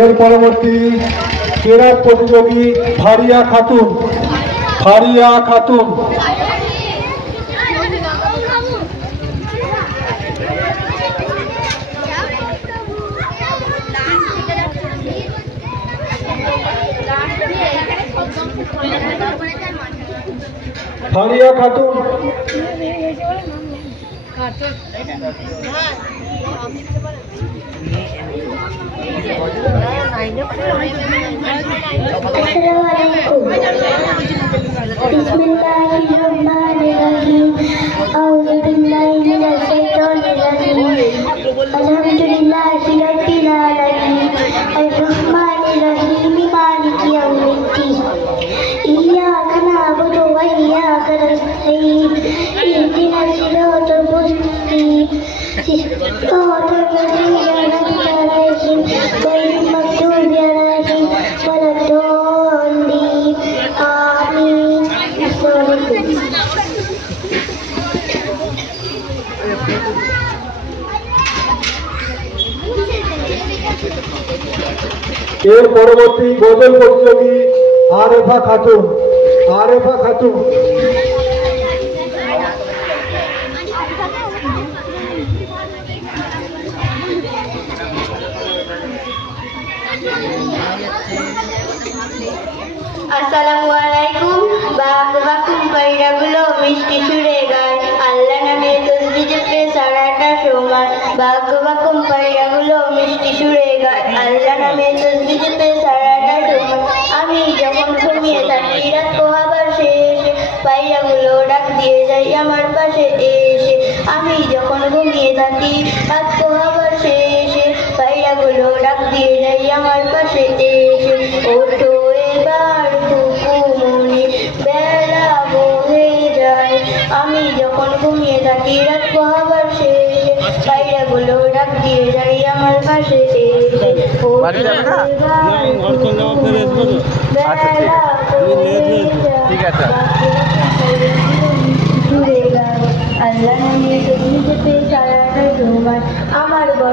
এর পরবর্তী ক্রীড়া প্রতিযোগী ফারিয়া খাতুন। ফারিয়া খাতুন ফারিয়া খাতুন बिस्मिल्लाहिर्रहमानिर्रहीम औज़ु बिल्लाहि मिनश शैतानिर रजीम अल्हम्दुलिल्लाहि रब्बिल आलमीन अर्रहमानिर रहीम मालिकि यौमिद्दीन इय्याका नअबुदु व इय्याका नस्तईन इहदिनास सिरातल मुस्तक़ीम सिरातल लज़ीना अन'अमता अलैहिम गैरिल मग़्दूबि अलैहिम वलद्दाल्लीन आमीन। এর পরবর্তী গজল প্রতিযোগী আরেফা খাতুন। আরেফা খাতুন আসসালামু আলাইকুম। বাকুম পায়রাগুলো মিষ্টি সুরে গায়, আল্লাহ নামে তসবিহ জপে সারাটা সময়। বাকুম পায়রাগুলো মিষ্টি সুরে গায়, আল্লাহ নামে তসবিহ জপে সারাটা সময়। আমি যখন ঘুমিয়ে থাকি রাত পোহাবার শেষে, পায়রাগুলো ডাক দিয়ে যায় আমার পাশে এসে। আমি যখন ঘুমিয়ে থাকি রাত পোহাবার শেষে, পায়রাগুলো ডাক দিয়ে যায় আমার পাশে এসে। ওঠো এবার কুকুমনি, বেলা বহে যায়। আমি যখন ঘুমিয়ে থাকি রাত পোহাবার শেষে, পায়রাগুলো ডাক দিয়ে যায় আমার পাশে এসে। আল্লাহ নামে তসবিহ জপে সারাটা সময়। আমার বড়